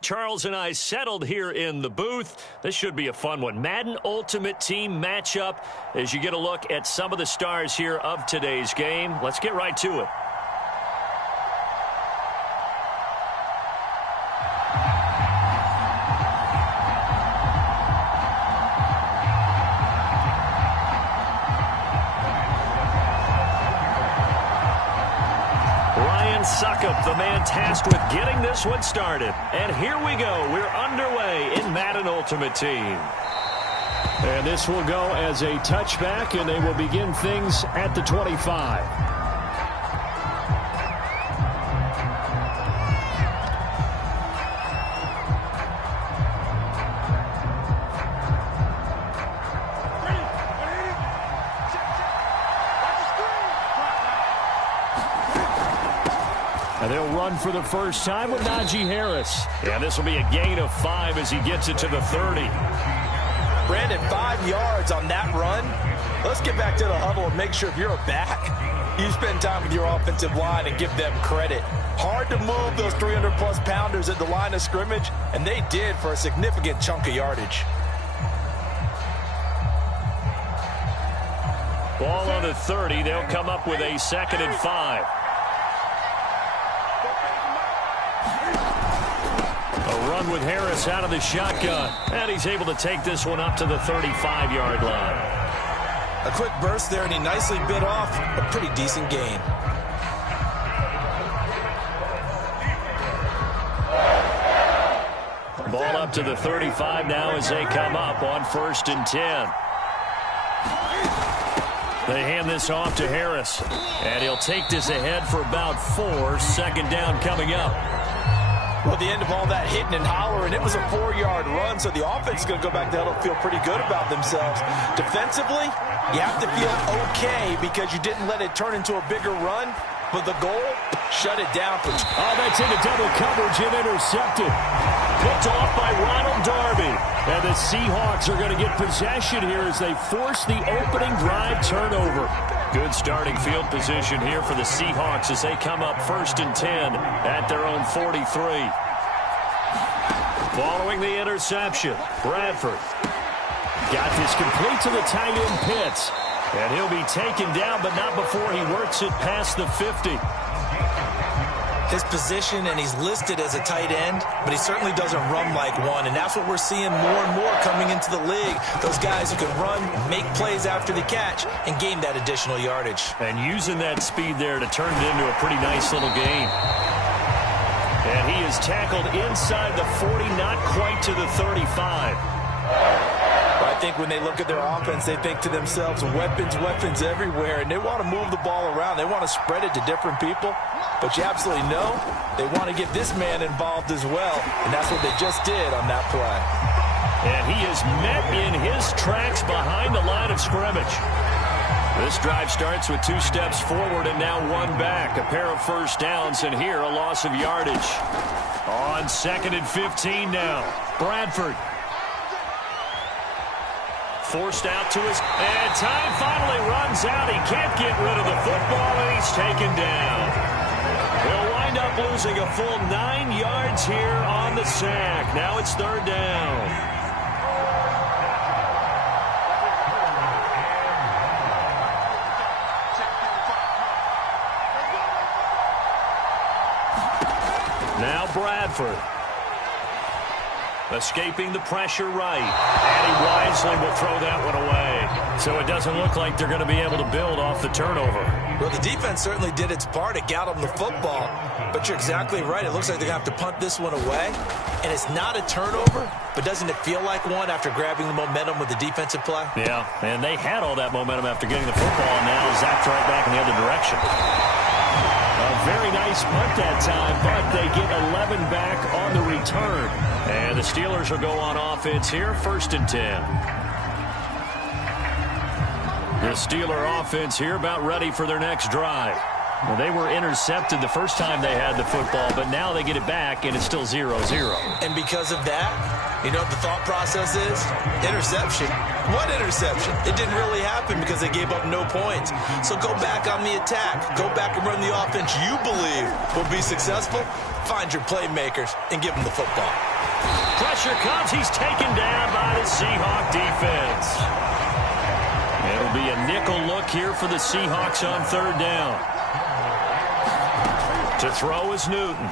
Charles and I settled here in the booth. This should be a fun one. Madden Ultimate Team matchup as you get a look at some of the stars here of today's game. Let's get right to it. Suckup, the man tasked with getting this one started. And here we go. We're underway in Madden Ultimate Team. And this will go as a touchback, and they will begin things at the 25. And they'll run for the first time with Najee Harris. And this will be a gain of 5 as he gets it to the 30. Brandon, 5 yards on that run. Let's get back to the huddle and make sure if you're a back, you spend time with your offensive line and give them credit. Hard to move those 300-plus pounders at the line of scrimmage, and they did for a significant chunk of yardage. Ball on the 30. They'll come up with a 2nd and 5. Run with Harris out of the shotgun. And he's able to take this one up to the 35-yard line. A quick burst there, and he nicely bit off a pretty decent gain. Ball up to the 35 now as they come up on 1st and 10. They hand this off to Harris. And he'll take this ahead for about 4. 2nd down coming up. Well, at the end of all that hitting and hollering, it was a 4-yard run, so the offense is going to go back to hell and feel pretty good about themselves. Defensively, you have to feel okay because you didn't let it turn into a bigger run, but the goal, shut it down. Oh, that's into double coverage and intercepted. Picked off by Ronald Darby. And the Seahawks are going to get possession here as they force the opening drive turnover. Good starting field position here for the Seahawks as they come up 1st and 10 at their own 43. Following the interception, Bradford got this complete to the tight end Pitts. And he'll be taken down, but not before he works it past the 50. His position, and he's listed as a tight end, but he certainly doesn't run like one, and that's what we're seeing more and more coming into the league. Those guys who can run, make plays after the catch, and gain that additional yardage. And using that speed there to turn it into a pretty nice little gain. And he is tackled inside the 40, not quite to the 35. I think when they look at their offense, they think to themselves, weapons, weapons everywhere, and they want to move the ball around. They want to spread it to different people. But you absolutely know they want to get this man involved as well, and that's what they just did on that play. And he is met in his tracks behind the line of scrimmage. This drive starts with 2 steps forward and now 1 back. A pair of first downs, and here a loss of yardage. On 2nd and 15 now. Bradford. Forced out to his... And time finally runs out. He can't get rid of the football, and he's taken down. He'll wind up losing a full 9 yards here on the sack. Now it's 3rd down. Now Bradford. Escaping the pressure right. And he wisely will throw that one away. So it doesn't look like they're going to be able to build off the turnover. Well, the defense certainly did its part. It got them the football. But you're exactly right. It looks like they're going to have to punt this one away. And it's not a turnover, but doesn't it feel like one after grabbing the momentum with the defensive play? Yeah, and they had all that momentum after getting the football, and now zapped right back in the other direction. A very nice punt that time, but they get 11 back on the return. And the Steelers will go on offense here, 1st and 10. The Steeler offense here about ready for their next drive. Well, they were intercepted the first time they had the football, but now they get it back, and it's still 0-0. And because of that, You know what the thought process is? Interception. What interception? It didn't really happen because they gave up no points. So go back on the attack. Go back and run the offense you believe will be successful. Find your playmakers and give them the football. Pressure comes. He's taken down by the Seahawk defense. It'll be a nickel look here for the Seahawks on third down. To throw is Newton.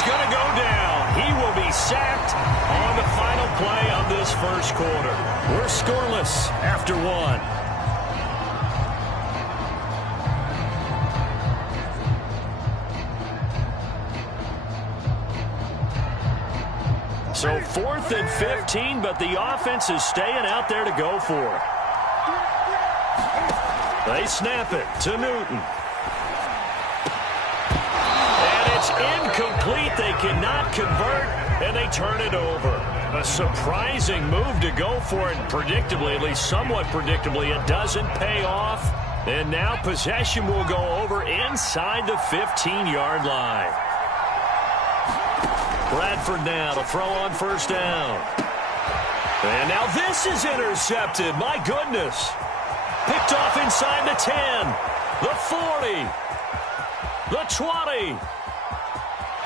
Going to go down. He will be sacked on the final play of this first quarter. We're scoreless after one. So 4th and 15, but the offense is staying out there to go for it. They snap it to Newton. Incomplete. They cannot convert, and they turn it over. A surprising move to go for it, and predictably, at least somewhat predictably, it doesn't pay off. And now possession will go over inside the 15-yard line. Bradford now to throw on first down. And now this is intercepted. My goodness. Picked off inside the 10, the 40, the 20.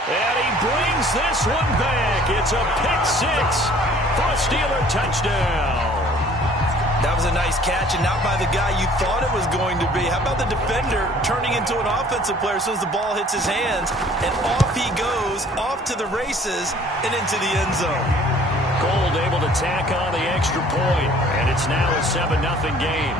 And he brings this one back. It's a pick-6 for a Steeler touchdown. That was a nice catch, and not by the guy you thought it was going to be. How about the defender turning into an offensive player as soon as the ball hits his hands, and off he goes, off to the races, and into the end zone. Gold able to tack on the extra point, and it's now a 7-0 game.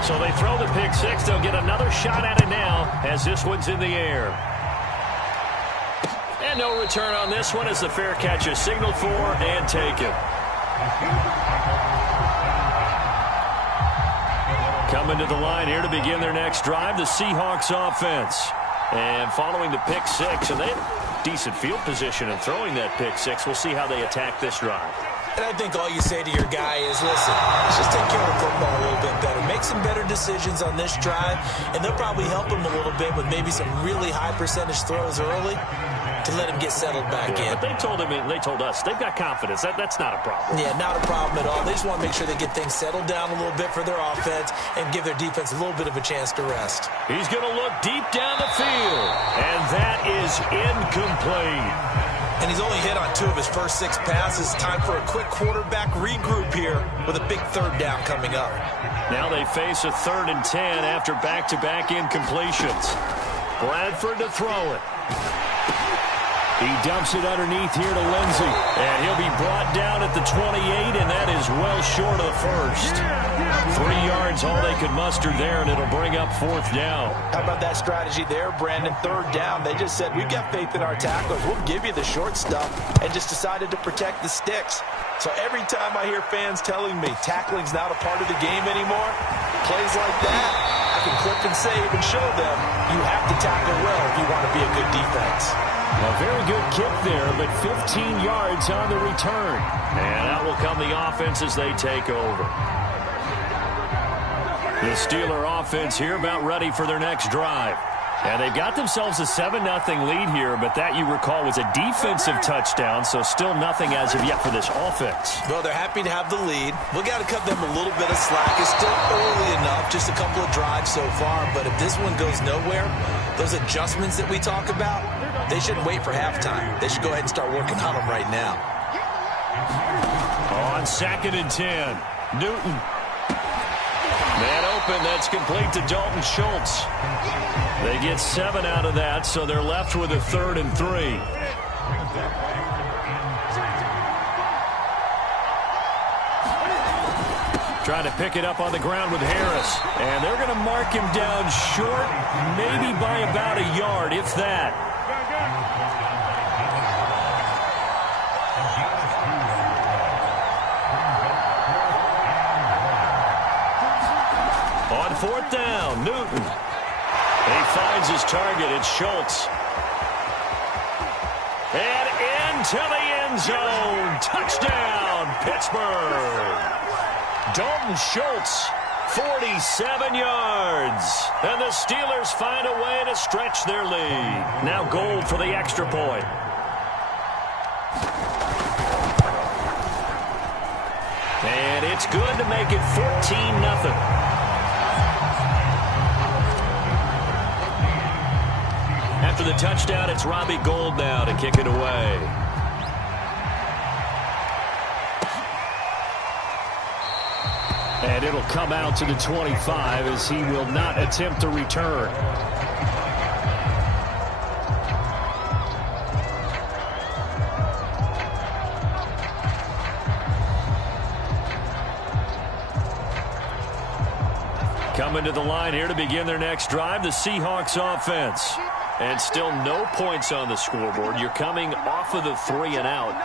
So they throw the pick-6. They'll get another shot at it now as this one's in the air. And no return on this one as the fair catch is signaled for and taken. Coming to the line here to begin their next drive, the Seahawks offense. And following the pick-6, and they have decent field position and throwing that pick-6. We'll see how they attack this drive. And I think all you say to your guy is, listen, let's just take care of the football a little bit better. Make some better decisions on this drive, and they'll probably help him a little bit with maybe some really high percentage throws early to let him get settled back in. But they told him, and they told us, they've got confidence. That's not a problem. Yeah, not a problem at all. They just want to make sure they get things settled down a little bit for their offense and give their defense a little bit of a chance to rest. He's going to look deep down the field, and that is incomplete. And he's only hit on 2 of his first 6 passes. Time for a quick quarterback regroup here with a big third down coming up. Now they face a 3rd and 10 after back-to-back incompletions. Bradford to throw it. He dumps it underneath here to Lindsey. And he'll be brought down at the 28, and that is well short of first. 3 yards, all they could muster there, and it'll bring up 4th down. How about that strategy there, Brandon? 3rd down. They just said, we've got faith in our tacklers. We'll give you the short stuff, and just decided to protect the sticks. So every time I hear fans telling me tackling's not a part of the game anymore, plays like that, I can clip and save and show them you have to tackle well if you want to be a good defense. A very good kick there, but 15 yards on the return. And out will come the offense as they take over. The Steeler offense here about ready for their next drive. And they've got themselves a 7-0 lead here, but that, you recall, was a defensive touchdown, so still nothing as of yet for this offense. Well, they're happy to have the lead. We've got to cut them a little bit of slack. It's still early enough, just a couple of drives so far, but if this one goes nowhere, those adjustments that we talk about, they shouldn't wait for halftime. They should go ahead and start working on them right now. On 2nd and 10, Newton. Man open, that's complete to Dalton Schultz. They get 7 out of that, so they're left with a 3rd and 3. Trying to pick it up on the ground with Harris. And they're going to mark him down short, maybe by about a yard, if that. On 4th down, Newton. He finds his target. It's Schultz. And into the end zone. Touchdown, Pittsburgh. Dalton Schultz 47 yards. And the Steelers find a way to stretch their lead. Now Gold for the extra point. And it's good to make it 14-0. After the touchdown, it's Robbie Gould now to kick it away. And it'll come out to the 25 as he will not attempt to return. Coming to the line here to begin their next drive, the Seahawks offense. And still no points on the scoreboard. You're coming off of the 3 and out.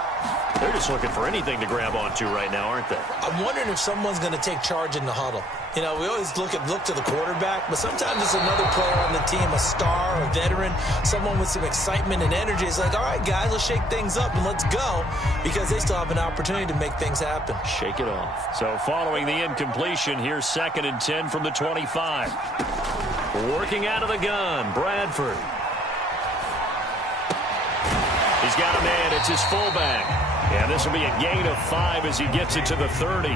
They're just looking for anything to grab onto right now, aren't they? I'm wondering if someone's going to take charge in the huddle. You know, we always look to the quarterback, but sometimes it's another player on the team, a star, a veteran, someone with some excitement and energy. It's like, all right, guys, let's shake things up and let's go, because they still have an opportunity to make things happen. Shake it off. So following the incompletion, here's 2nd and 10 from the 25. Working out of the gun, Bradford. He's got a man. It's his fullback. And this will be a gain of 5 as he gets it to the 30.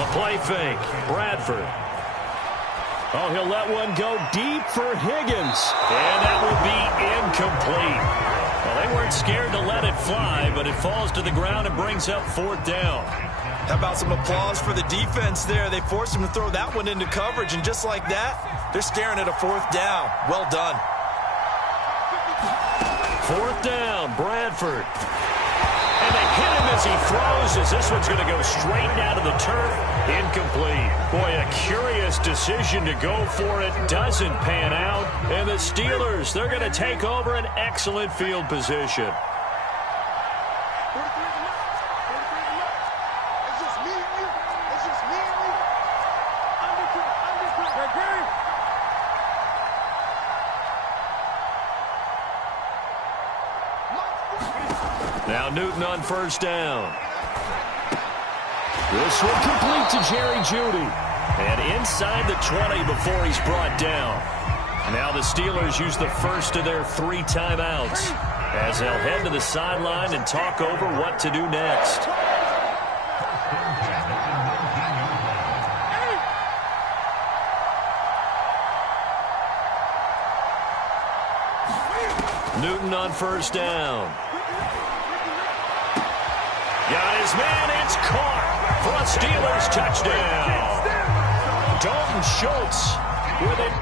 A play fake. Bradford. Oh, he'll let one go deep for Higgins. And that will be incomplete. Well, they weren't scared to let it fly, but it falls to the ground and brings up 4th down. How about some applause for the defense there? They forced him to throw that one into coverage, and just like that, they're staring at a 4th down. Well done. 4th down, Bradford. And they hit him as he throws, as this one's going to go straight down to the turf. Incomplete. Boy, a curious decision to go for it. Doesn't pan out. And the Steelers, they're going to take over an excellent field position. Now Newton on 1st down. This one complete to Jerry Jeudy. And inside the 20 before he's brought down. Now the Steelers use the first of their 3 timeouts as they'll head to the sideline and talk over what to do next. Newton on 1st down. Got his man, it's caught for a Steelers touchdown. Dalton Schultz with it.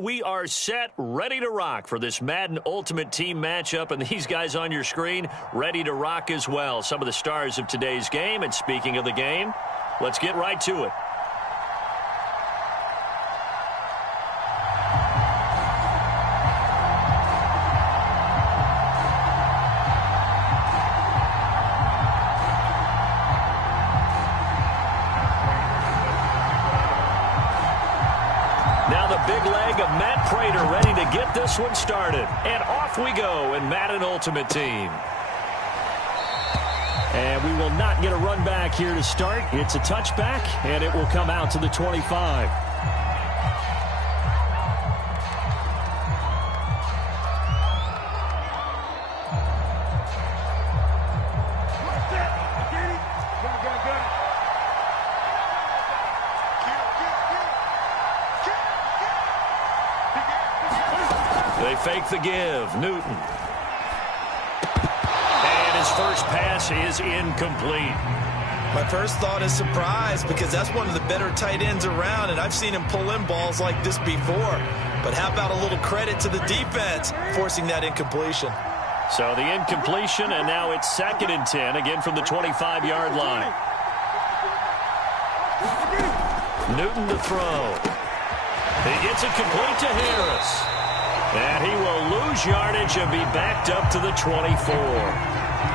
we are set, ready to rock for this Madden Ultimate Team matchup, and these guys on your screen ready to rock as well. Some of the stars of today's game, and speaking of the game, let's get right to it. Ready to get this one started. And off we go in Madden Ultimate Team. And we will not get a run back here to start. It's a touchback, and it will come out to the 25. They fake the give. Newton. And his first pass is incomplete. My first thought is surprise, because that's one of the better tight ends around, and I've seen him pull in balls like this before. But how about a little credit to the defense forcing that incompletion? So the incompletion, and now it's 2nd and 10, again from the 25-yard line. Newton to throw. He gets it complete to Harris. And he will lose yardage and be backed up to the 24.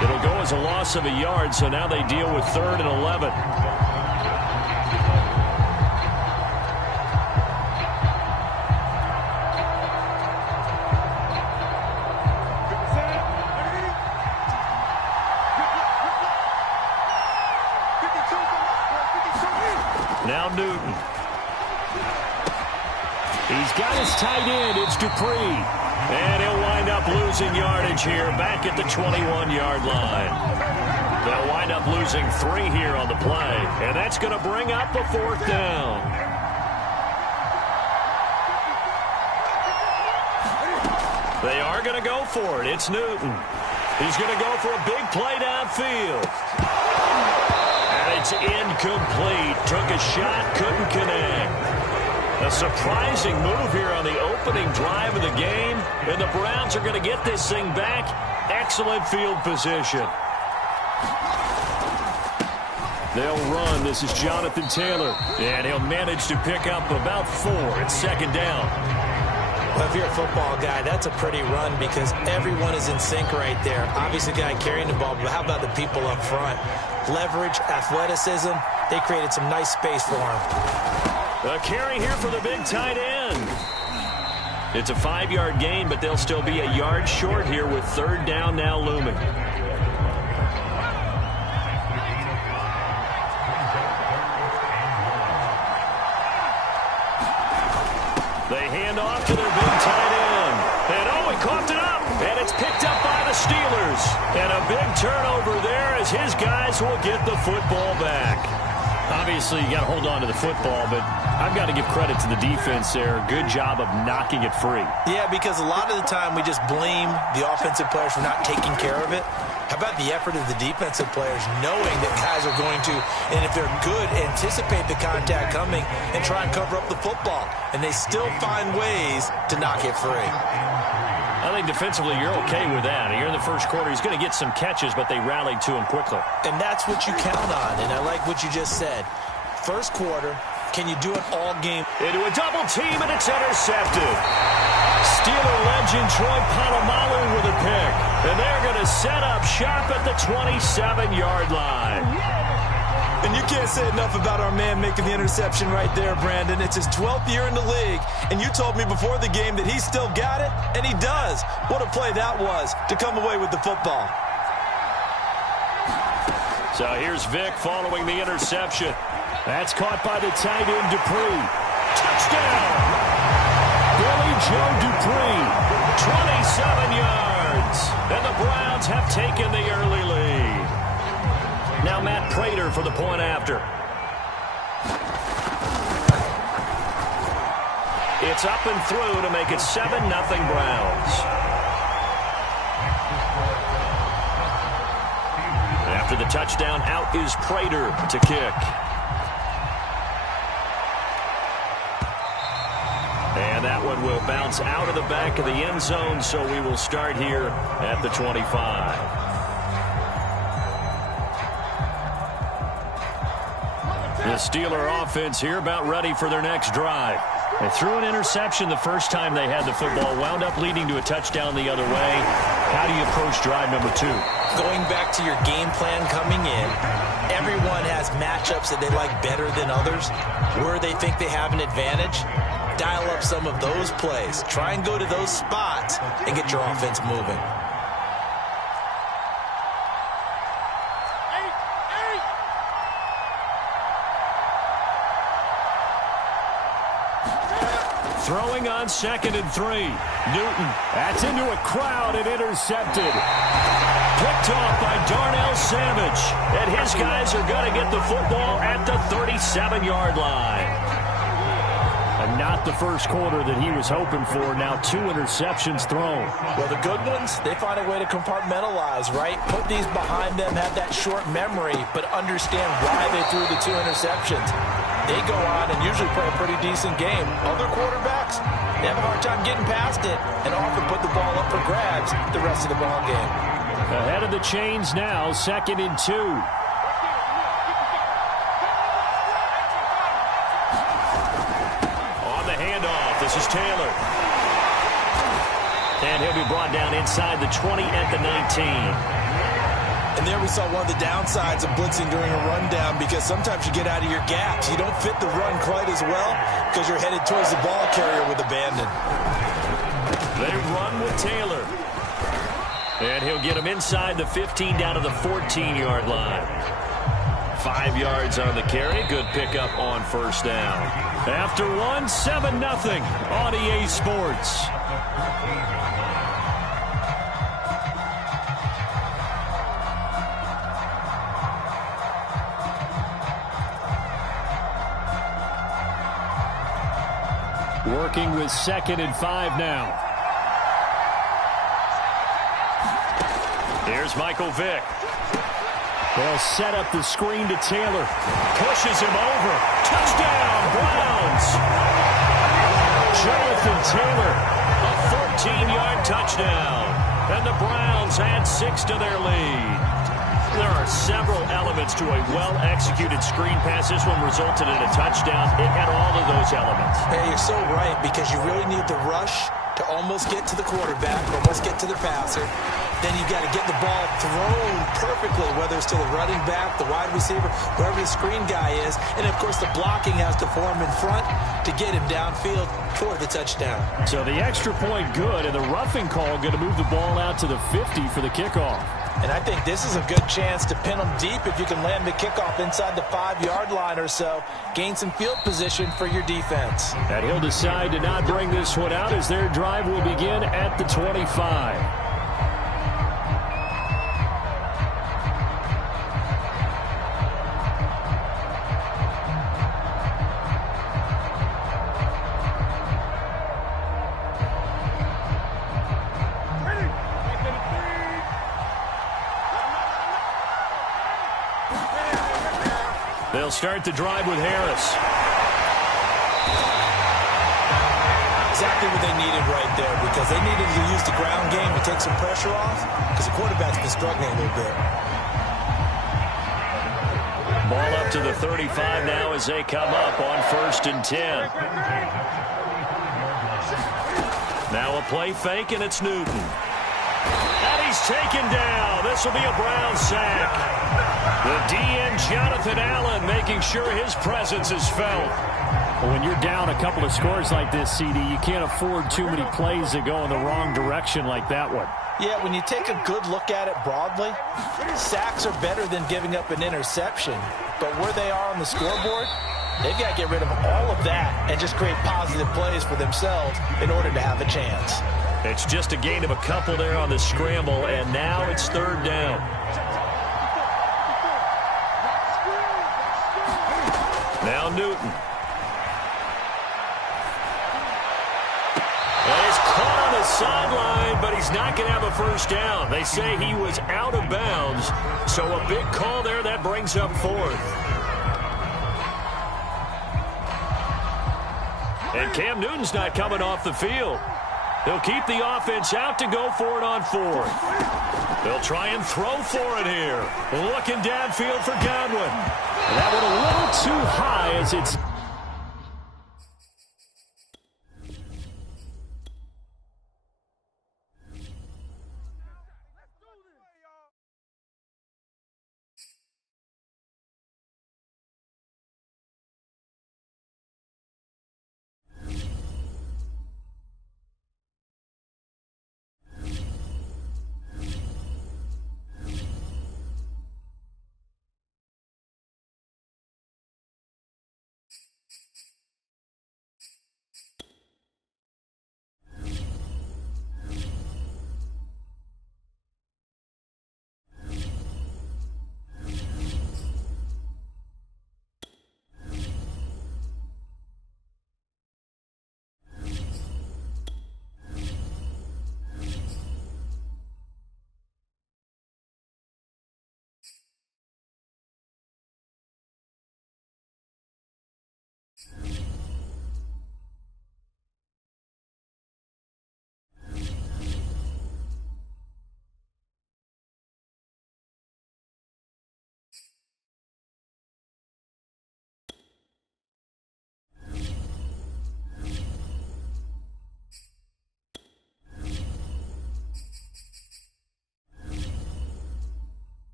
It'll go as a loss of a yard, so now they deal with 3rd and 11. Now Newton. He's got his tight end. It's Dupree. And he'll wind up losing yardage here back at the 21-yard line. They'll wind up losing 3 here on the play. And that's going to bring up a 4th down. They are going to go for it. It's Newton. He's going to go for a big play downfield. And it's incomplete. Took a shot, couldn't connect. A surprising move here on the opening drive of the game, and the Browns are going to get this thing back. Excellent field position. They'll run. This is Jonathan Taylor, and he'll manage to pick up about 4. It's 2nd down. Well, if you're a football guy, that's a pretty run because everyone is in sync right there. Obviously, the guy carrying the ball, but how about the people up front? Leverage, athleticism, they created some nice space for him. A carry here for the big tight end. It's a 5-yard gain, but they'll still be a yard short here with 3rd down now looming. They hand off to their big tight end. And oh, he coughed it up. And it's picked up by the Steelers. And a big turnover there as his guys will get the football back. Obviously, you got to hold on to the football, but I've got to give credit to the defense there. Good job of knocking it free. Yeah, because a lot of the time we just blame the offensive players for not taking care of it. How about the effort of the defensive players knowing that guys are going to, and if they're good, anticipate the contact coming and try and cover up the football. And they still find ways to knock it free. I think defensively you're okay with that. Here in the first quarter, he's going to get some catches, but they rallied to him quickly. And that's what you count on, and I like what you just said. First quarter, can you do it all game? Into a double team, and it's intercepted. Steeler legend Troy Polamalu with a pick. And they're going to set up shop at the 27-yard line. And you can't say enough about our man making the interception right there, Brandon. It's his 12th year in the league, and you told me before the game that he still got it, and he does. What a play that was to come away with the football. So here's Vic following the interception. That's caught by the tight end Dupree. Touchdown! Billy Joe Dupree, 27 yards. And the Browns have taken the early lead. Now Matt Prater for the point after. It's up and through to make it 7-0 Browns. After the touchdown, out is Prater to kick. And And that one will bounce out of the back of the end zone, so we will start here at the 25. The Steeler offense here about ready for their next drive. They threw an interception the first time they had the football, wound up leading to a touchdown the other way. How do you approach drive number 2? Going back to your game plan coming in, everyone has matchups that they like better than others. Where they think they have an advantage, dial up some of those plays. Try and go to those spots and get your offense moving. Throwing on 2nd and 3. Newton. That's into a crowd and intercepted. Picked off by Darnell Savage. And his guys are going to get the football at the 37-yard line. And not the first quarter that he was hoping for. Now 2 interceptions thrown. Well, the good ones, they find a way to compartmentalize, right? Put these behind them, have that short memory, but understand why they threw the 2 interceptions. They go on and usually play a pretty decent game. Other quarterbacks, they have a hard time getting past it and often put the ball up for grabs the rest of the ball game. Ahead of the chains now, 2nd and 2. On the handoff, this is Taylor. And he'll be brought down inside the 20 at the 19. And there we saw one of the downsides of blitzing during a rundown, because sometimes you get out of your gaps. You don't fit the run quite as well because you're headed towards the ball carrier with abandon. They run with Taylor. And he'll get him inside the 15 down to the 14-yard line. 5 yards on the carry. Good pickup on first down. After one, 7-0 on EA Sports. Working with 2nd and 5 now. Here's Michael Vick. They'll set up the screen to Taylor. Pushes him over. Touchdown, Browns. Jonathan Taylor, a 14-yard touchdown. And the Browns add 6 to their lead. There are several elements to a well-executed screen pass. This one resulted in a touchdown. It had all of those elements. Hey, you're so right, because you really need the rush to almost get to the quarterback, almost get to the passer. Then you got to get the ball thrown perfectly, whether it's to the running back, the wide receiver, whoever the screen guy is. And, of course, the blocking has to form in front to get him downfield for the touchdown. So the extra point good, and the roughing call going to move the ball out to the 50 for the kickoff. And I think this is a good chance to pin them deep if you can land the kickoff inside the 5-yard line or so. Gain some field position for your defense. And he'll decide to not bring this one out as their drive will begin at the 25. They'll start the drive with Harris. Exactly what they needed right there, because they needed to use the ground game to take some pressure off, because the quarterback's been struggling a little bit. Ball up to the 35 now as they come up on 1st and 10. Now a play fake, and it's Newton. And he's taken down. This will be a Brown sack. The DN, Jonathan Allen, making sure his presence is felt. Well, when you're down a couple of scores like this, CD, you can't afford too many plays that go in the wrong direction like that one. Yeah, when you take a good look at it broadly, sacks are better than giving up an interception. But where they are on the scoreboard, they've got to get rid of all of that and just create positive plays for themselves in order to have a chance. It's just a gain of a couple there on the scramble, and now it's 3rd down. Now Newton. And he's caught on the sideline, but he's not going to have a first down. They say he was out of bounds, so a big call there that brings up 4th. And Cam Newton's not coming off the field. They'll keep the offense out to go for it on fourth. They'll try and throw for it here. Looking downfield for Godwin. And that one a little too high as it's...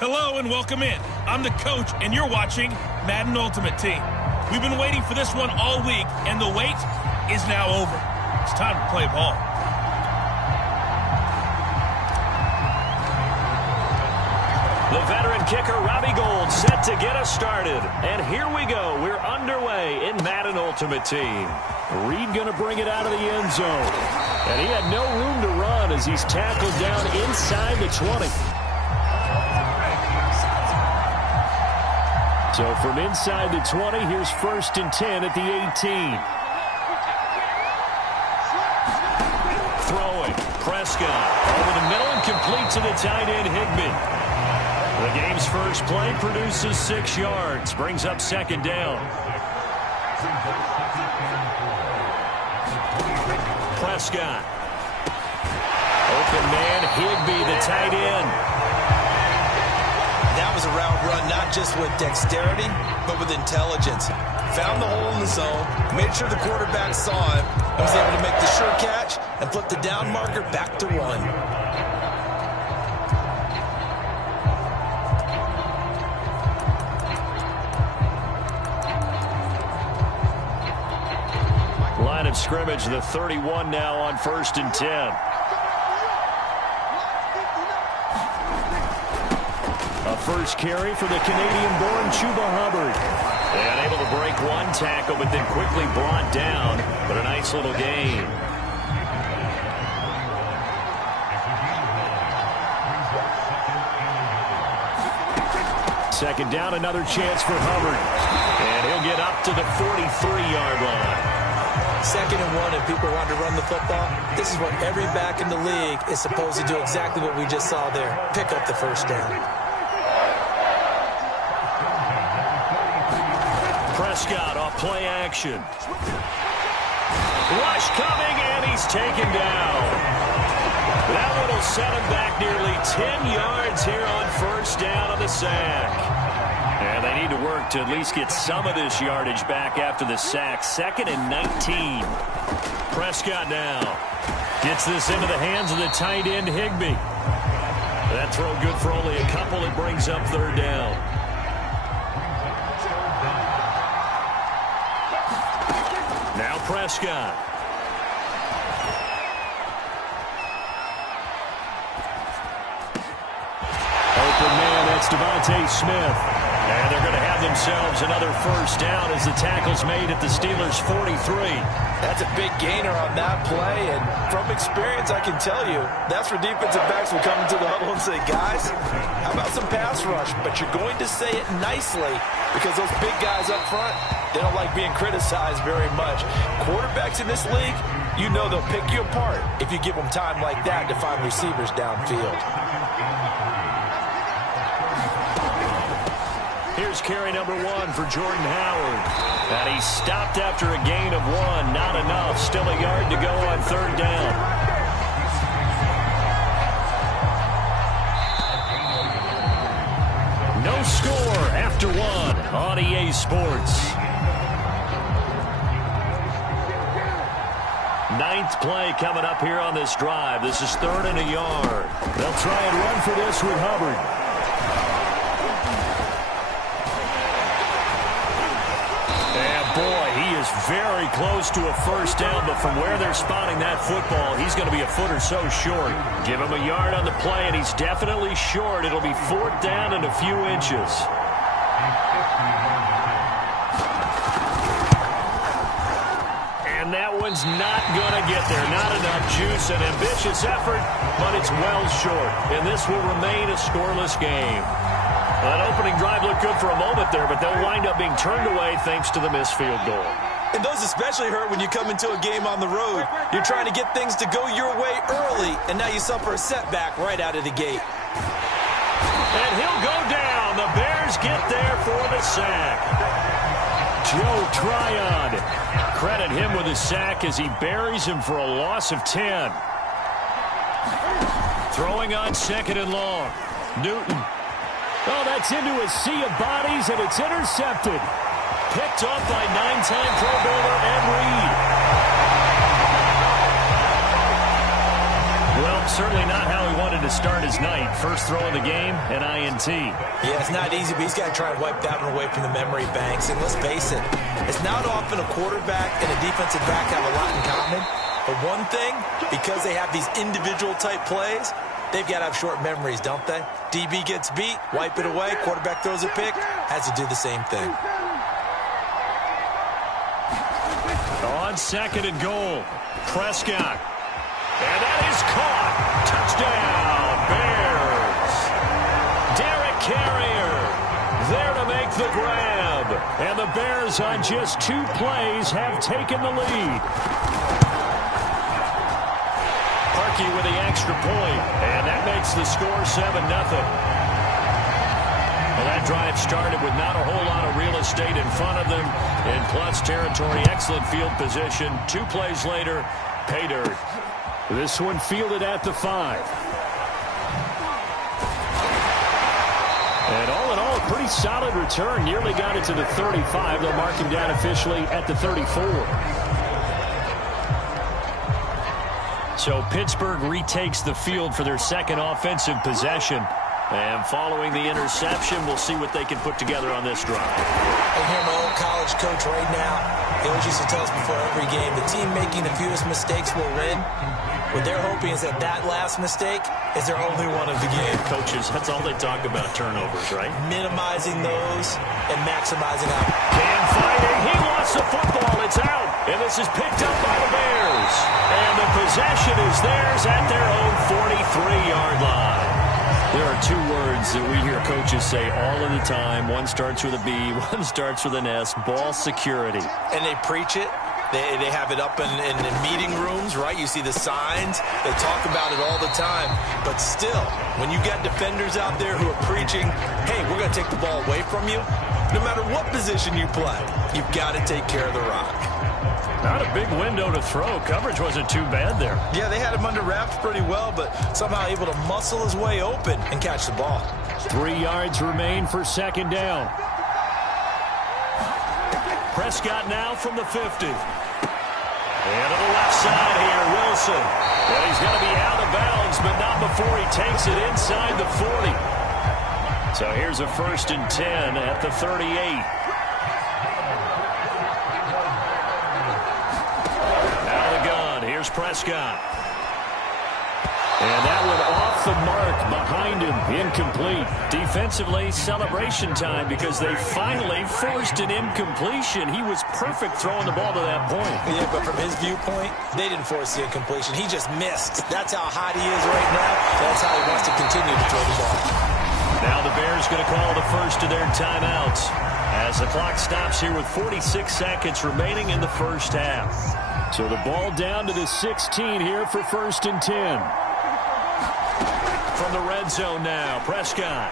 Hello and welcome in. I'm the coach, and you're watching Madden Ultimate Team. We've been waiting for this one all week, and the wait is now over. It's time to play ball. The veteran kicker, Robbie Gould, set to get us started. And here we go. We're underway in Madden Ultimate Team. Reed going to bring it out of the end zone. And he had no room to run as he's tackled down inside the 20. So from inside the 20, here's 1st and 10 at the 18. Throwing. Prescott over the middle and complete to the tight end, Higbee. The game's first play produces 6 yards. Brings up 2nd down. Prescott. Open man, Higbee, the tight end. That was a route run not just with dexterity, but with intelligence. Found the hole in the zone, made sure the quarterback saw him, and was able to make the sure catch and flip the down marker back to run. Line of scrimmage, the 31 now on 1st and 10. A first carry for the Canadian-born Chuba Hubbard. And able to break one tackle, but then quickly brought down. But a nice little gain. Second down, another chance for Hubbard. And he'll get up to the 43-yard line. 2nd and 1, and people want to run the football. This is what every back in the league is supposed to do, exactly what we just saw there. Pick up the first down. Prescott off play action. Rush coming, and he's taken down. That one will set him back nearly 10 yards here on 1st down on the sack. And they need to work to at least get some of this yardage back after the sack. 2nd and 19. Prescott now gets this into the hands of the tight end, Higbee. That throw good for only a couple. It brings up 3rd down. Now Prescott. Open man, that's Devontae Smith. And they're going to have themselves another first down as the tackle's made at the Steelers' 43. That's a big gainer on that play, and from experience, I can tell you, that's where defensive backs will come into the huddle and say, guys, how about some pass rush? But you're going to say it nicely because those big guys up front, they don't like being criticized very much. Quarterbacks in this league, you know they'll pick you apart if you give them time like that to find receivers downfield. Here's carry number 1 for Jordan Howard. And he stopped after a gain of 1. Not enough. Still a yard to go on third down. No score after 1 on EA Sports. 9th play coming up here on this drive. This is 3rd and a yard. They'll try and run for this with Hubbard. Boy, he is very close to a first down, but from where they're spotting that football, he's going to be a foot or so short. Give him a yard on the play, and he's definitely short. It'll be 4th down and a few inches. And that one's not going to get there. Not enough juice. An ambitious effort, but it's well short. And this will remain a scoreless game. That opening drive looked good for a moment there, but they'll wind up being turned away thanks to the missed field goal. And those especially hurt when you come into a game on the road. You're trying to get things to go your way early, and now you suffer a setback right out of the gate. And he'll go down. The Bears get there for the sack. Joe Tryon. Credit him with a sack as he buries him for a loss of 10. Throwing on 2nd and long. Newton. Oh, that's into a sea of bodies, and it's intercepted. Picked off by 9-time Pro Bowler Ed Reed. Well, certainly not how he wanted to start his night. First throw of the game, an INT. Yeah, it's not easy, but he's got to try and wipe that one away from the memory banks. And let's face it, it's not often a quarterback and a defensive back have a lot in common. But one thing, because they have these individual type plays, they've got to have short memories, don't they? DB gets beat, wipe it away, quarterback throws a pick, has to do the same thing. On 2nd and goal, Prescott. And that is caught. Touchdown, Bears. Derek Carrier there to make the grab. And the Bears on just 2 plays have taken the lead. With the extra point, and that makes the score 7-0. Well, that drive started with not a whole lot of real estate in front of them in plus territory. Excellent field position. 2 plays later, pay dirt. This one fielded at the 5. And all in all, a pretty solid return. Nearly got it to the 35. They'll mark him down officially at the 34. So Pittsburgh retakes the field for their second offensive possession. And following the interception, we'll see what they can put together on this drive. I hear my old college coach right now. He always used to tell us before every game, the team making the fewest mistakes will win. What they're hoping is that last mistake is their only one of the game. Coaches, that's all they talk about, turnovers, right? Minimizing those and maximizing out. Can find it. He lost the football. It's out. And this is picked up by the Bears. And the possession is theirs at their own 43-yard line. There are 2 words that we hear coaches say all of the time. One starts with a B, one starts with an S, ball security. And they preach it. They have it up in meeting rooms, right? You see the signs. They talk about it all the time. But still, when you got defenders out there who are preaching, hey, we're going to take the ball away from you, no matter what position you play, you've got to take care of the rock. Not a big window to throw. Coverage wasn't too bad there. Yeah, they had him under wraps pretty well, but somehow able to muscle his way open and catch the ball. 3 yards remain for 2nd down. Prescott now from the 50. And to the left side here, Wilson. Well, he's going to be out of bounds, but not before he takes it inside the 40. So here's a 1st and 10 at the 38. Out of the gun, here's Prescott. And that one off off the mark, behind him, incomplete. Defensively, celebration time because they finally forced an incompletion. He was perfect throwing the ball to that point. Yeah, but from his viewpoint, they didn't force the incompletion. He just missed. That's how hot he is right now. That's how he wants to continue to throw the ball. Now the Bears going to call the first of their timeouts as the clock stops here with 46 seconds remaining in the first half. So the ball down to the 16 here for 1st and 10. From the red zone now, Prescott.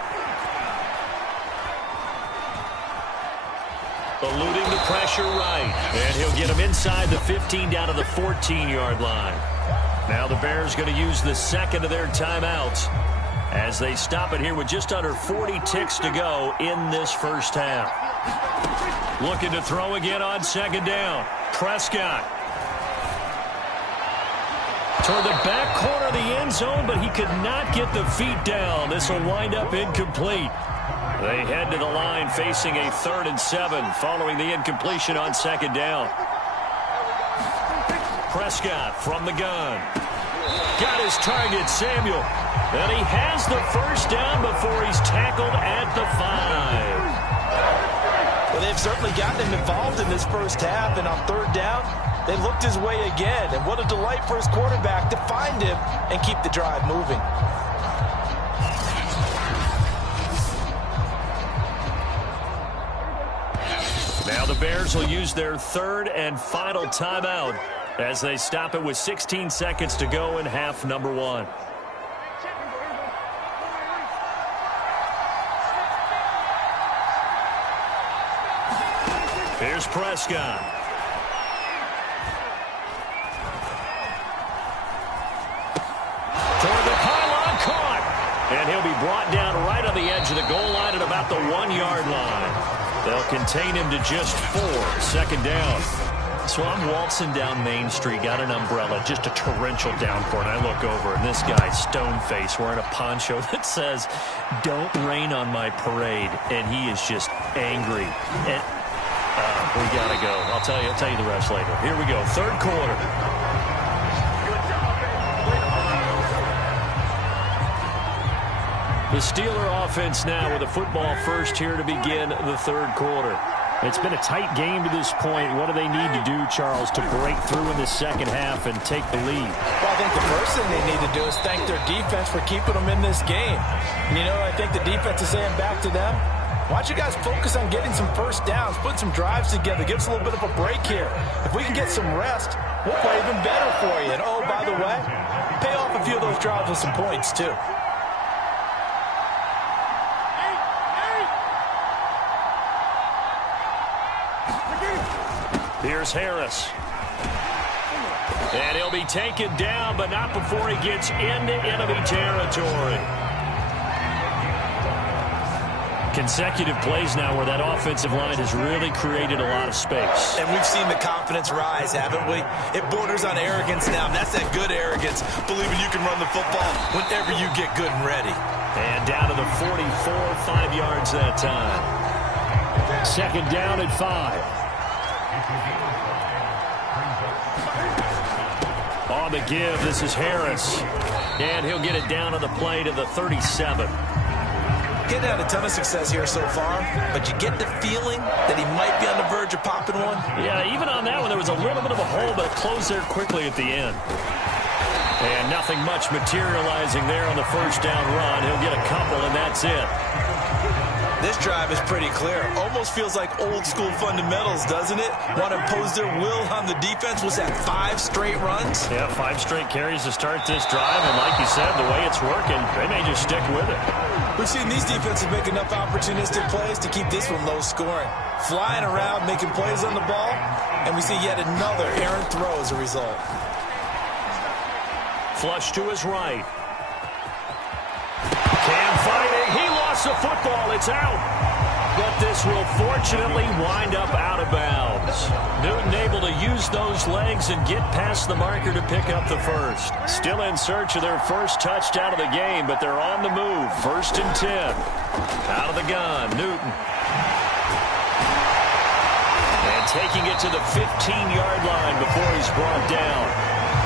Eluding the pressure right. And he'll get him inside the 15 down to the 14-yard line. Now the Bears going to use the second of their timeouts as they stop it here with just under 40 ticks to go in this first half. Looking to throw again on second down. Prescott. Toward the back corner of the end zone, but he could not get the feet down. This will wind up incomplete. They head to the line facing a 3rd and 7 following the incompletion on second down. Prescott from the gun. Got his target, Samuel. And he has the first down before he's tackled at the 5. Well, they've certainly gotten him involved in this first half, and on 3rd down, they looked his way again. And what a delight for his quarterback to find him and keep the drive moving. Now the Bears will use their 3rd and final timeout as they stop it with 16 seconds to go in half number 1. Here's Prescott. Toward the pylon, caught. And he'll be brought down right on the edge of the goal line at about the 1-yard line. They'll contain him to just 4. Second down. So I'm waltzing down Main Street, got an umbrella, just a torrential downpour, and I look over, and this guy, stone-faced, wearing a poncho that says, "Don't rain on my parade," and he is just angry. And we got to go. I'll tell you the rest later. Here we go, 3rd quarter. The Steeler offense now with a football first here to begin the 3rd quarter. It's been a tight game to this point. What do they need to do, Charles, to break through in the second half and take the lead? Well, I think the first thing they need to do is thank their defense for keeping them in this game. And, you know, I think the defense is saying back to them, why don't you guys focus on getting some first downs, put some drives together, give us a little bit of a break here. If we can get some rest, we'll play even better for you. And, oh, by the way, pay off a few of those drives with some points, too. Here's Harris. And he'll be taken down, but not before he gets into enemy territory. Consecutive plays now where that offensive line has really created a lot of space. And we've seen the confidence rise, haven't we? It borders on arrogance now, and that's that good arrogance, believing you can run the football whenever you get good and ready. And down to the 44, 5 yards that time. Second down at 5. On the give, this is Harris. And he'll get it down on the play to the 37. Getting had a ton of success here so far, but you get the feeling that he might be on the verge of popping one. Yeah, even on that one, there was a little bit of a hole, but it closed there quickly at the end. And nothing much materializing there on the first down run. He'll get a couple, and that's it. This drive is pretty clear. Almost feels like old school fundamentals, doesn't it? Want to impose their will on the defense. Was that 5 straight runs? Yeah, 5 straight carries to start this drive. And like you said, the way it's working, they may just stick with it. We've seen these defenses make enough opportunistic plays to keep this one low scoring. Flying around, making plays on the ball. And we see yet another errant throw as a result. Flush to his right. Cam fighting. He lost the football. It's out. But this will fortunately wind up out of bounds. Newton able to use those legs and get past the marker to pick up the first. Still in search of their first touchdown of the game, but they're on the move. 1st and 10. Out of the gun, Newton. And taking it to the 15-yard line before he's brought down.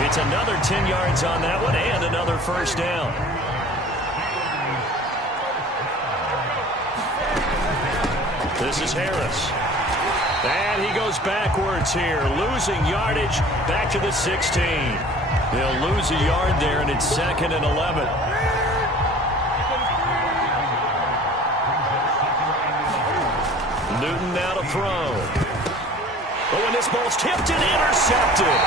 It's another 10 yards on that one and another first down. This is Harris. And he goes backwards here, losing yardage back to the 16. He'll lose a yard there, and it's 2nd and 11. Newton now to throw. Oh, and this ball's tipped and intercepted.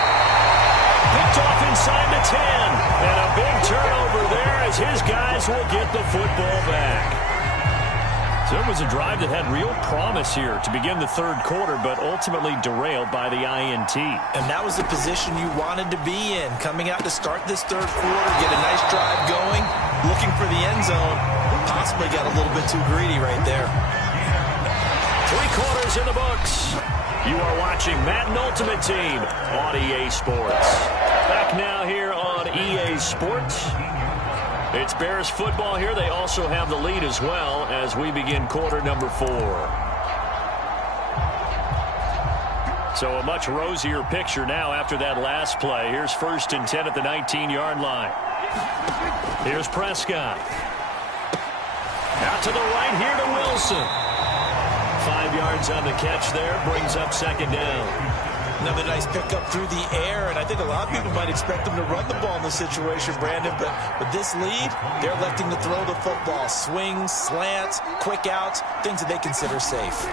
Picked off inside the 10. And a big turnover there as his guys will get the football back. So it was a drive that had real promise here to begin the third quarter, but ultimately derailed by the INT. And that was the position you wanted to be in, coming out to start this third quarter, get a nice drive going, looking for the end zone. Possibly got a little bit too greedy right there. 3 quarters in the books. You are watching Madden Ultimate Team on EA Sports. Back now here on EA Sports. It's Bears football here. They also have the lead as well as we begin quarter number 4. So a much rosier picture now after that last play. Here's 1st and 10 at the 19-yard line. Here's Prescott. Out to the right here to Wilson. 5 yards on the catch there. Brings up 2nd down. Another nice pickup through the air, and I think a lot of people might expect them to run the ball in this situation, Brandon, but with this lead, they're electing to throw the football. Swings, slants, quick outs, things that they consider safe.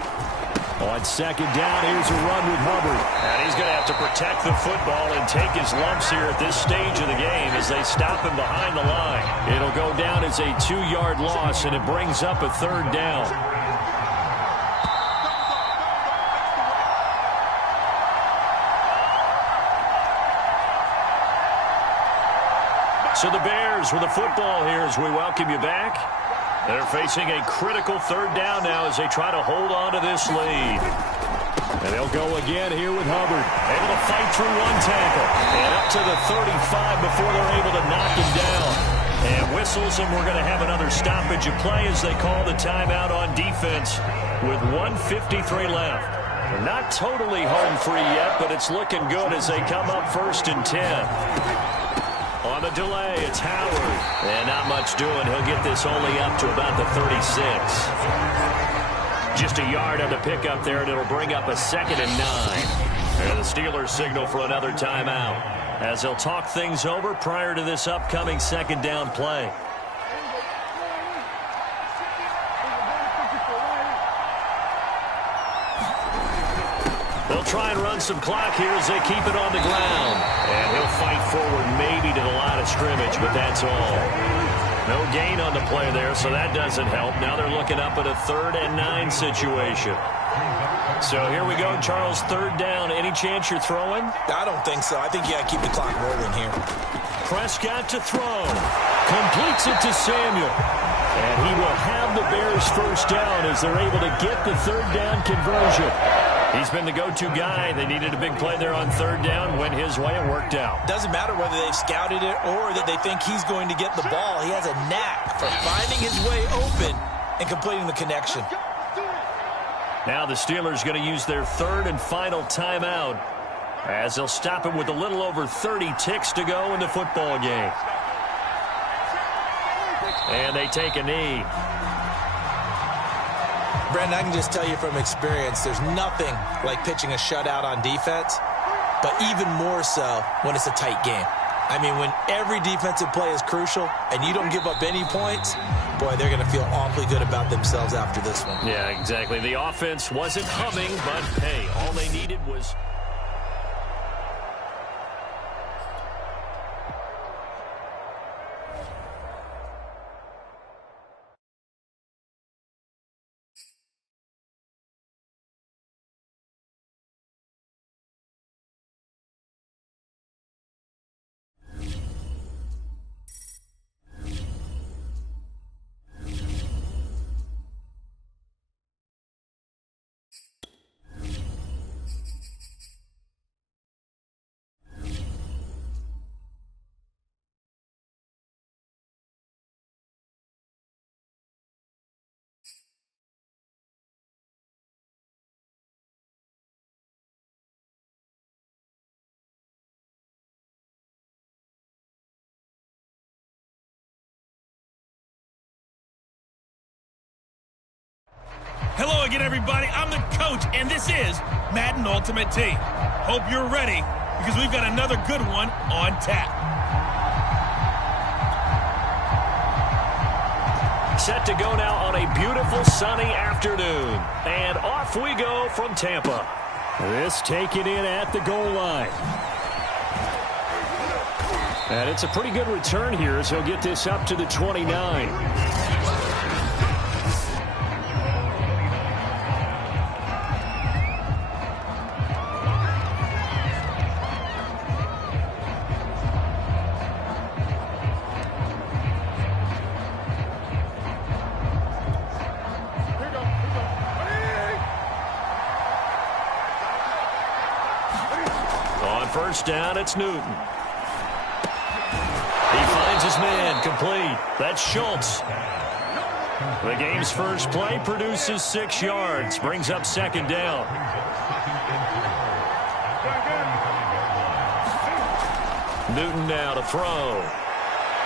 On 2nd down, here's a run with Hubbard. And he's going to have to protect the football and take his lumps here at this stage of the game as they stop him behind the line. It'll go down as a 2-yard loss, and it brings up a 3rd down. So the Bears with the football here as we welcome you back. They're facing a critical 3rd down now as they try to hold on to this lead. And they'll go again here with Hubbard. Able to fight through 1 tackle. And up to the 35 before they're able to knock him down. And whistles, and we're going to have another stoppage of play as they call the timeout on defense with 1:53 left. They're not totally home free yet, but it's looking good as they come up 1st and 10. On the delay, it's Howard. And not much doing. He'll get this only up to about the 36. Just a yard on the pickup there, and it'll bring up a 2nd and 9. And the Steelers signal for another timeout as they'll talk things over prior to this upcoming 2nd down play. They'll try and run some clock here as they keep it on the ground. And he'll fight forward maybe to the line of scrimmage, but that's all. No gain on the play there, so that doesn't help. Now they're looking up at a 3rd and 9 situation. So here we go, Charles, 3rd down. Any chance you're throwing? I don't think so. I think you got to keep the clock rolling here. Prescott to throw. Completes it to Samuel. And he will have the Bears 1st down as they're able to get the 3rd down conversion. He's been the go-to guy. They needed a big play there on 3rd down. Went his way and worked out. Doesn't matter whether they've scouted it or that they think he's going to get the ball. He has a knack for finding his way open and completing the connection. Now the Steelers going to use their 3rd and final timeout as they'll stop him with a little over 30 ticks to go in the football game. And they take a knee. Brandon, I can just tell you from experience, there's nothing like pitching a shutout on defense, but even more so when it's a tight game. I mean, when every defensive play is crucial and you don't give up any points, boy, they're going to feel awfully good about themselves after this one. Yeah, exactly. The offense wasn't humming, but, hey, all they needed was... Hello again, everybody. I'm the coach, and this is Madden Ultimate Team. Hope you're ready, because we've got another good one on tap. Set to go now on a beautiful sunny afternoon. And off we go from Tampa. This taken in at the goal line. And it's a pretty good return here as he'll get this up to the 29. On first down, it's Newton. He finds his man, complete. That's Schultz. The game's first play produces 6 yards, brings up second down. Newton now to throw.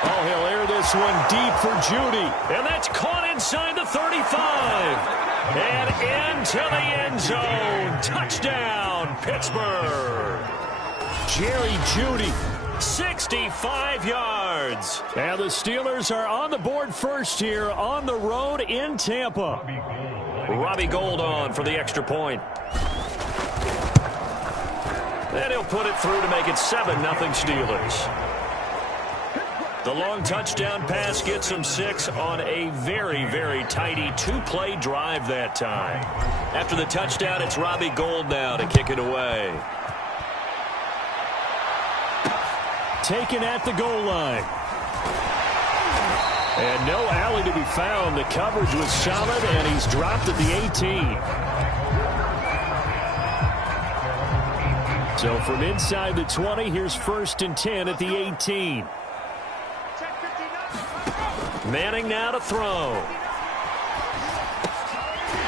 Oh, he'll air this one deep for Judy. And that's caught inside the 35. And into the end zone. Touchdown, Pittsburgh. Jerry Judy, 65 yards. And the Steelers are on the board first here on the road in Tampa. Robbie Gould on for the extra point. And he'll put it through to make it 7-0 Steelers. The long touchdown pass gets him 6 on a very, very tidy 2-play drive that time. After the touchdown, it's Robbie Gould now to kick it away. Taken at the goal line. And no alley to be found. The coverage was solid, and he's dropped at the 18. So from inside the 20, here's 1st and 10 at the 18. Manning now to throw.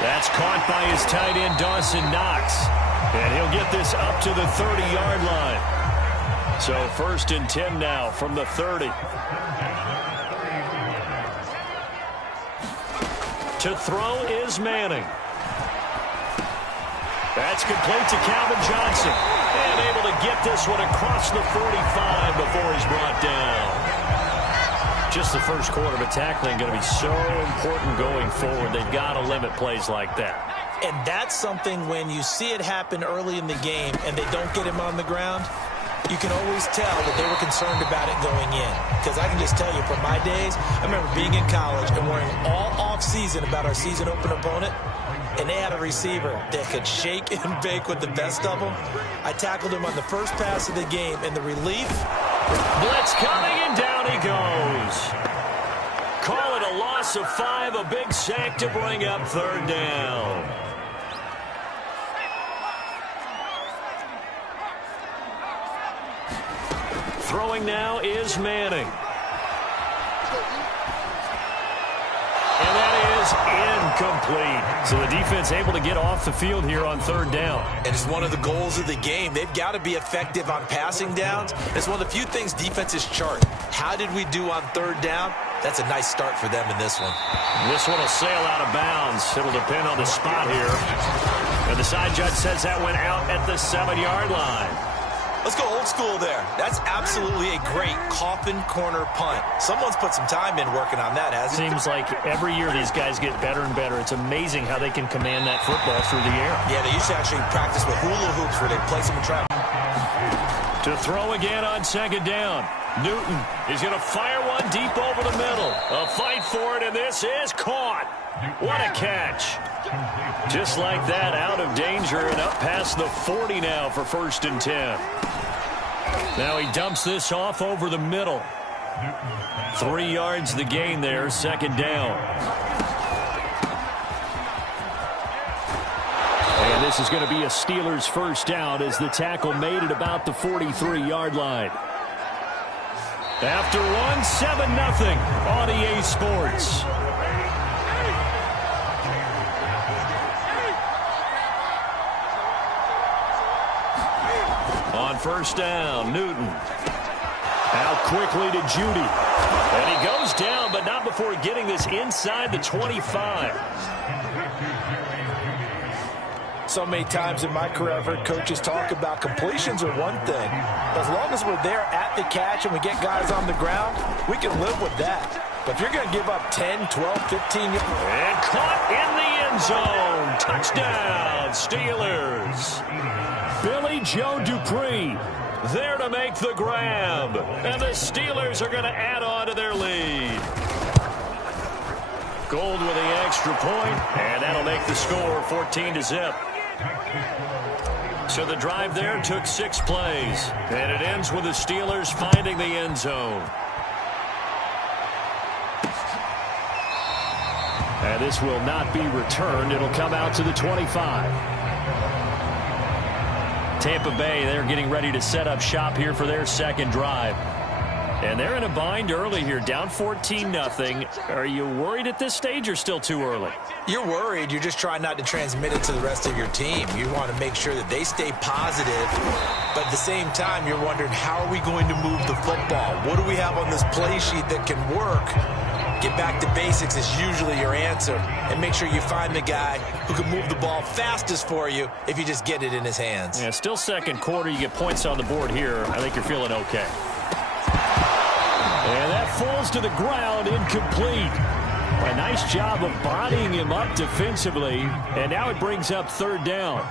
That's caught by his tight end, Dawson Knox. And he'll get this up to the 30-yard line. So 1st and 10 now from the 30. To throw is Manning. That's complete to Calvin Johnson. And able to get this one across the 45 before he's brought down. Just the first quarter, but tackling going to be so important going forward. They've got to limit plays like that. And that's something when you see it happen early in the game and they don't get him on the ground, you can always tell that they were concerned about it going in. Because I can just tell you from my days, I remember being in college and worrying all off-season about our season open opponent, and they had a receiver that could shake and bake with the best of them. I tackled him on the first pass of the game, and the relief. Blitz coming, and down he goes. Call it a loss of 5, a big sack to bring up 3rd down. Throwing now is Manning. And that is incomplete. So the defense able to get off the field here on 3rd down. And it's one of the goals of the game. They've got to be effective on passing downs. It's one of the few things defenses chart. How did we do on 3rd down? That's a nice start for them in this one. This one will sail out of bounds. It'll depend on the spot here. And the side judge says that went out at the 7-yard line. Let's go old school there. That's absolutely a great coffin corner punt. Someone's put some time in working on that, hasn't it? Seems like every year these guys get better and better. It's amazing how they can command that football through the air. Yeah, they used to actually practice with hula hoops where they place them in trap. To throw again on 2nd down. Newton is going to fire one deep over the middle. A fight for it, and this is caught. What a catch. Just like that, out of danger and up past the 40 now for 1st and 10. Now he dumps this off over the middle. 3 yards the gain there, 2nd down. And this is going to be a Steelers 1st down as the tackle made it about the 43-yard line. After one, 7-0 on EA Sports. On 1st down, Newton. Out quickly to Judy. And he goes down, but not before getting this inside the 25. So many times in my career, I've heard coaches talk about completions are one thing. But as long as we're there at the catch and we get guys on the ground, we can live with that. But if you're going to give up 10, 12, 15... And caught in the end zone. Touchdown, Steelers. Billy Joe Dupree there to make the grab. And the Steelers are going to add on to their lead. Gold with the extra point, and that'll make the score 14-0. So the drive there took 6 plays, and it ends with the Steelers finding the end zone. And this will not be returned. It'll come out to the 25. Tampa Bay, they're getting ready to set up shop here for their second drive. And they're in a bind early here, down 14-0. Are you worried at this stage or still too early? You're worried. You're just trying not to transmit it to the rest of your team. You want to make sure that they stay positive. But at the same time, you're wondering, how are we going to move the football? What do we have on this play sheet that can work? Get back to basics is usually your answer. And make sure you find the guy who can move the ball fastest for you if you just get it in his hands. Yeah, still second quarter. You get points on the board here. I think you're feeling okay. And that falls to the ground, incomplete. A nice job of bodying him up defensively. And now it brings up third down.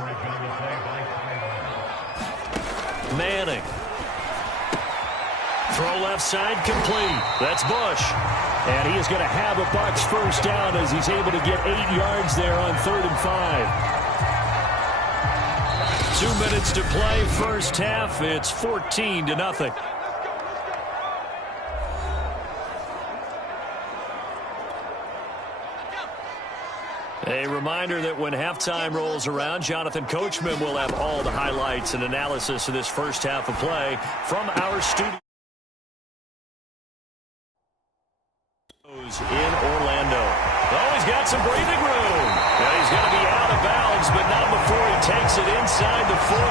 Manning. Throw left side, complete. That's Bush. And he is going to have a Bucs first down as he's able to get 8 yards there on 3rd and 5. 2 minutes to play, first half. It's 14-0. A reminder that when halftime rolls around, Jonathan Coachman will have all the highlights and analysis of this first half of play from our studio in Orlando. Oh, he's got some breathing room. Now he's going to be out of bounds, but not before he takes it inside the 40.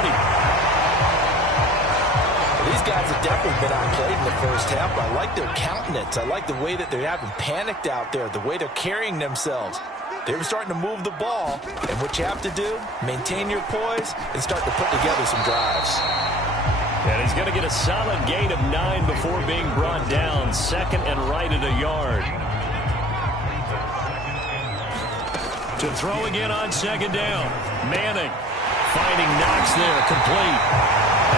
These guys have definitely been outplayed in the first half. I like their countenance. I like the way that they haven't panicked out there, the way they're carrying themselves. They're starting to move the ball, and what you have to do, maintain your poise and start to put together some drives. And he's going to get a solid gain of 9 before being brought down. Second and right at a yard. To throw again on second down. Manning finding Knox there, complete.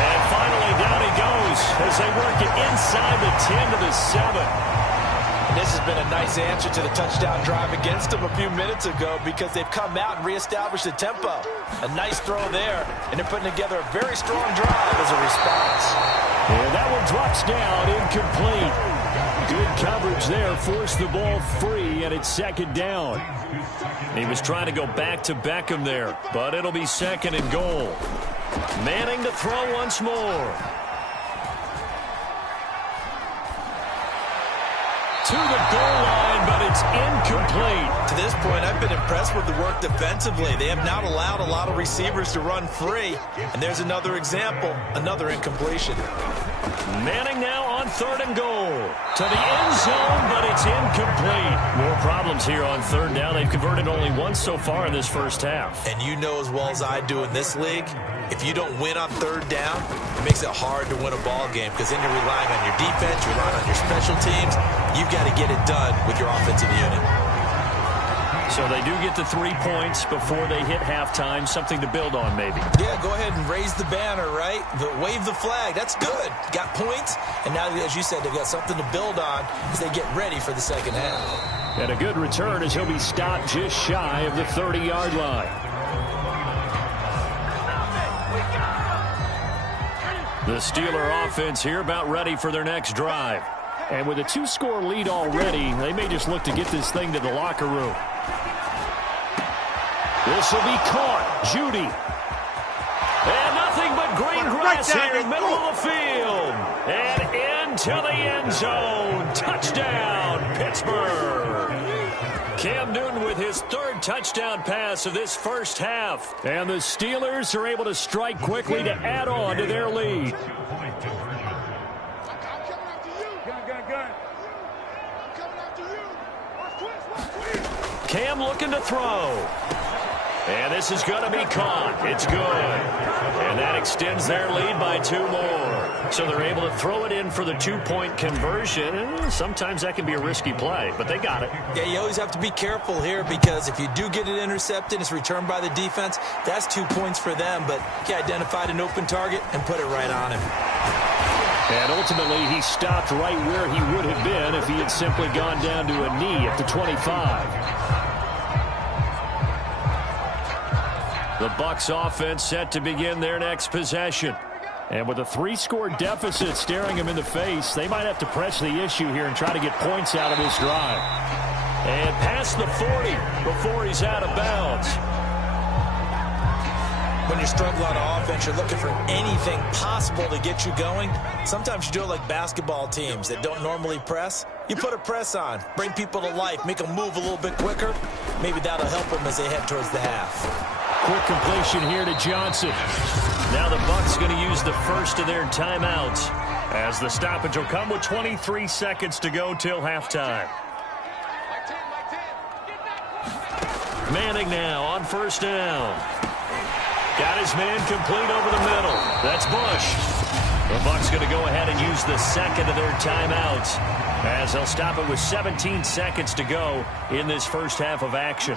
And finally down he goes as they work it inside the 10 to the 7. And this has been a nice answer to the touchdown drive against them a few minutes ago because they've come out and reestablished the tempo. A nice throw there, and they're putting together a very strong drive as a response. And that one drops down, incomplete. Good coverage there, forced the ball free, and it's second down. He was trying to go back to Beckham there, but it'll be second and goal. Manning to throw once more. To the goal line, but it's incomplete. To this point, I've been impressed with the work defensively. They have not allowed a lot of receivers to run free. And there's another example, another incompletion. Manning now on 3rd and goal. To the end zone, but it's incomplete. More problems here on 3rd down. They've converted only once so far in this first half. And you know as well as I do in this league, if you don't win on 3rd down, it makes it hard to win a ball game because then you're relying on your defense, you're relying on your special teams. You've got to get it done with your offensive unit. So they do get the 3 points before they hit halftime, something to build on maybe. Yeah, go ahead and raise the banner, right? Wave the flag. That's good. Got points, and now, as you said, they've got something to build on as they get ready for the second half. And a good return as he'll be stopped just shy of the 30-yard line. The Steeler offense here about ready for their next drive. And with a 2-score lead already, they may just look to get this thing to the locker room. This will be caught. Judy. And nothing but green grass here in the middle of the field. And into the end zone. Touchdown, Pittsburgh. Cam Newton with his 3rd touchdown pass of this first half. And the Steelers are able to strike quickly to add on to their lead. Cam looking to throw. And this is going to be caught. It's good. And that extends their lead by 2 more. So they're able to throw it in for the 2-point conversion. And sometimes that can be a risky play, but they got it. Yeah, you always have to be careful here because if you do get it intercepted, it's returned by the defense. That's 2 points for them, but he identified an open target and put it right on him. And ultimately, he stopped right where he would have been if he had simply gone down to a knee at the 25. The Bucs offense set to begin their next possession. And with a 3-score deficit staring him in the face, they might have to press the issue here and try to get points out of this drive. And past the 40 before he's out of bounds. When you struggle on offense, you're looking for anything possible to get you going. Sometimes you do it like basketball teams that don't normally press. You put a press on, bring people to life, make them move a little bit quicker. Maybe that'll help them as they head towards the half. Quick completion here to Johnson. Now the Bucs going to use the first of their timeouts as the stoppage will come with 23 seconds to go till halftime. Manning now on first down. Got his man complete over the middle. That's Bush. The Bucs going to go ahead and use the second of their timeouts as they'll stop it with 17 seconds to go in this first half of action.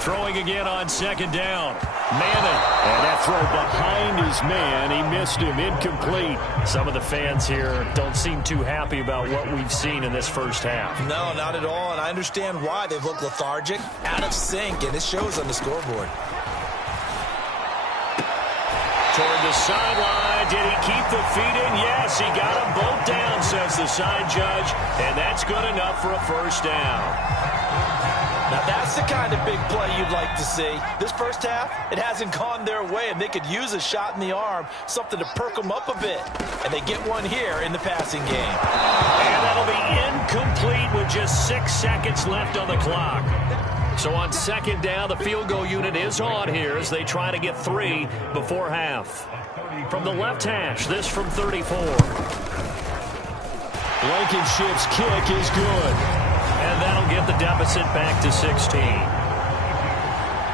Throwing again on second down. Manning. And that throw behind his man. He missed him. Incomplete. Some of the fans here don't seem too happy about what we've seen in this first half. No, not at all. And I understand why. They've looked lethargic, out of sync, and it shows on the scoreboard. Toward the sideline. Did he keep the feet in? Yes, he got them both down, says the side judge. And that's good enough for a first down. Now, that's the kind of big play you'd like to see. This first half, it hasn't gone their way, and they could use a shot in the arm, something to perk them up a bit. And they get one here in the passing game. And that'll be incomplete with just 6 seconds left on the clock. So on second down, the field goal unit is on here as they try to get 3 before half. From the left hash, this from 34. Blankenship's kick is good. And that'll get the deficit back to 16.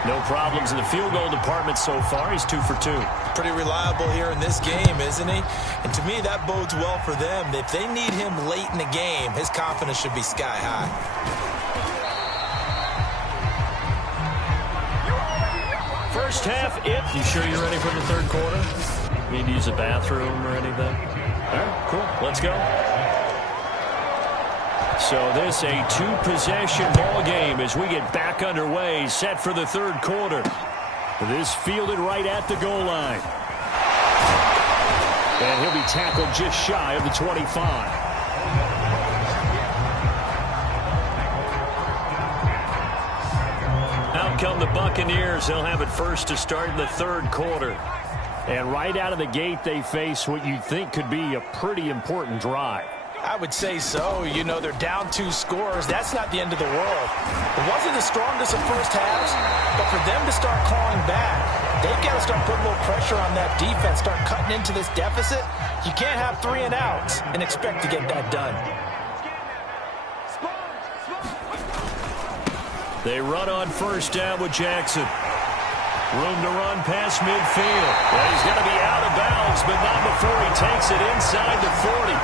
No problems in the field goal department so far. He's 2 for 2. Pretty reliable here in this game, isn't he? And to me, that bodes well for them. If they need him late in the game, his confidence should be sky high. First half, You sure you're ready for the third quarter? Need to use a bathroom or anything? All right, cool. Let's go. So this a 2-possession ball game as we get back underway, set for the third quarter. This fielded right at the goal line. And he'll be tackled just shy of the 25. Out come the Buccaneers. They'll have it first to start in the third quarter. And right out of the gate, they face what you'd think could be a pretty important drive. I would say so. You know, they're down 2 scores. That's not the end of the world. It wasn't the strongest of first halves, but for them to start clawing back, they've got to start putting a little pressure on that defense, start cutting into this deficit. You can't have 3 and outs and expect to get that done. They run on first down with Jackson. Room to run past midfield. Well, he's going to be out of bounds, but not before he takes it inside the 40.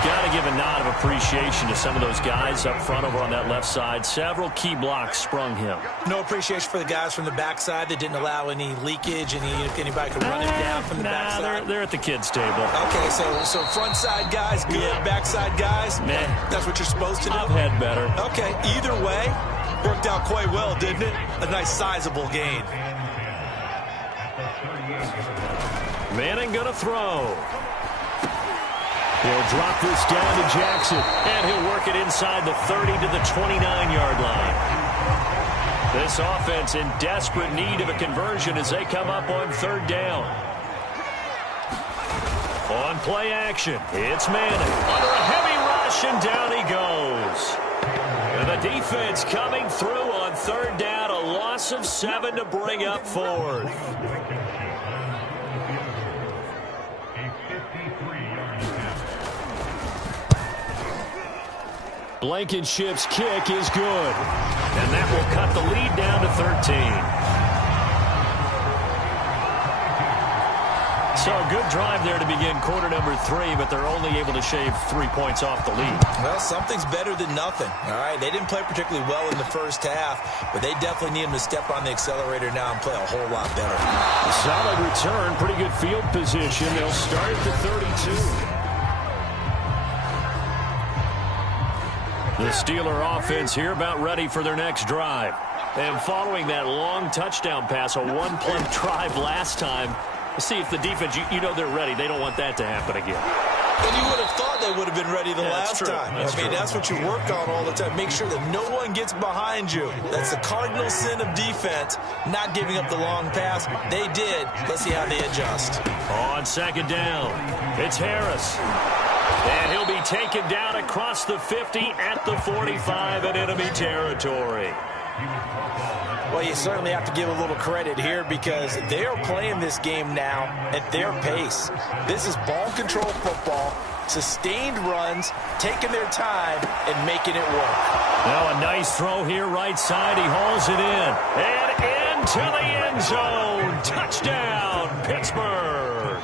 Got to give a nod of appreciation to some of those guys up front over on that left side. Several key blocks sprung him. No appreciation for the guys from the backside that didn't allow any leakage, anybody could run it down from the backside. They're at the kids' table. Okay, so front side guys good, backside guys, man, that's what you're supposed to do? I've had better. Okay, either way, worked out quite well, didn't it? A nice sizable gain. Manning gonna throw. He'll drop this down to Jackson, and he'll work it inside the 30 to the 29-yard line. This offense in desperate need of a conversion as they come up on third down. On play action, it's Manning. Under a heavy rush, and down he goes. And the defense coming through on third down, a loss of 7 to bring up fourth. Blankenship's kick is good. And that will cut the lead down to 13. So a good drive there to begin quarter number 3, but they're only able to shave 3 points off the lead. Well, something's better than nothing. All right, they didn't play particularly well in the first half, but they definitely need them to step on the accelerator now and play a whole lot better. Solid return, pretty good field position. They'll start at the 32. The Steeler offense here about ready for their next drive. And following that long touchdown pass, a one-play drive last time, see if the defense, you know they're ready. They don't want that to happen again. And you would have thought they would have been ready the last time. That's what you work on all the time. Make sure that no one gets behind you. That's the cardinal sin of defense, not giving up the long pass. They did. Let's see how they adjust. On second down, it's Harris. And he'll be taken down across the 50 at the 45 in enemy territory. Well, you certainly have to give a little credit here because they are playing this game now at their pace. This is ball control football, sustained runs, taking their time, and making it work. Now a nice throw here right side. He hauls it in. And into the end zone. Touchdown, Pittsburgh.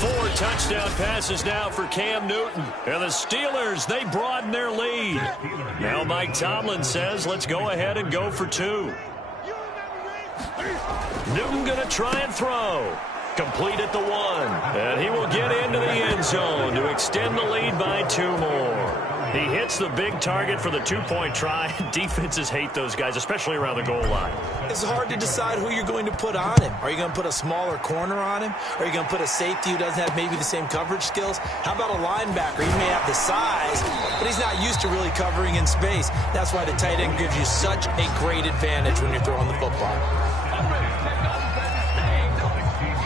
4 touchdown passes now for Cam Newton. And the Steelers, they broaden their lead. Now Mike Tomlin says, let's go ahead and go for 2. Newton going to try and throw. Complete at the 1. And he will get into the end zone to extend the lead by 2 more. He hits the big target for the 2-point try. Defenses hate those guys, especially around the goal line. It's hard to decide who you're going to put on him. Are you going to put a smaller corner on him? Are you going to put a safety who doesn't have maybe the same coverage skills? How about a linebacker? He may have the size, but he's not used to really covering in space. That's why the tight end gives you such a great advantage when you're throwing the football.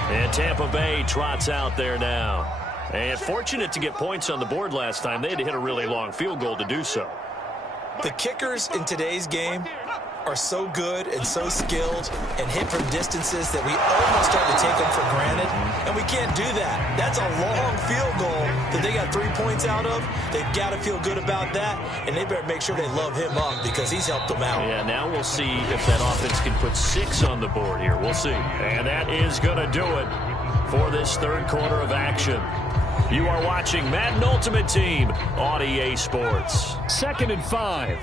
And Tampa Bay trots out there now. And fortunate to get points on the board last time. They had to hit a really long field goal to do so. The kickers in today's game are so good and so skilled and hit from distances that we almost start to take them for granted. And we can't do that. That's a long field goal that they got 3 points out of. They've got to feel good about that. And they better make sure they love him up because he's helped them out. Yeah, now we'll see if that offense can put 6 on the board here. We'll see. And that is going to do it for this third quarter of action. You are watching Madden Ultimate Team on EA Sports. 2nd and 5.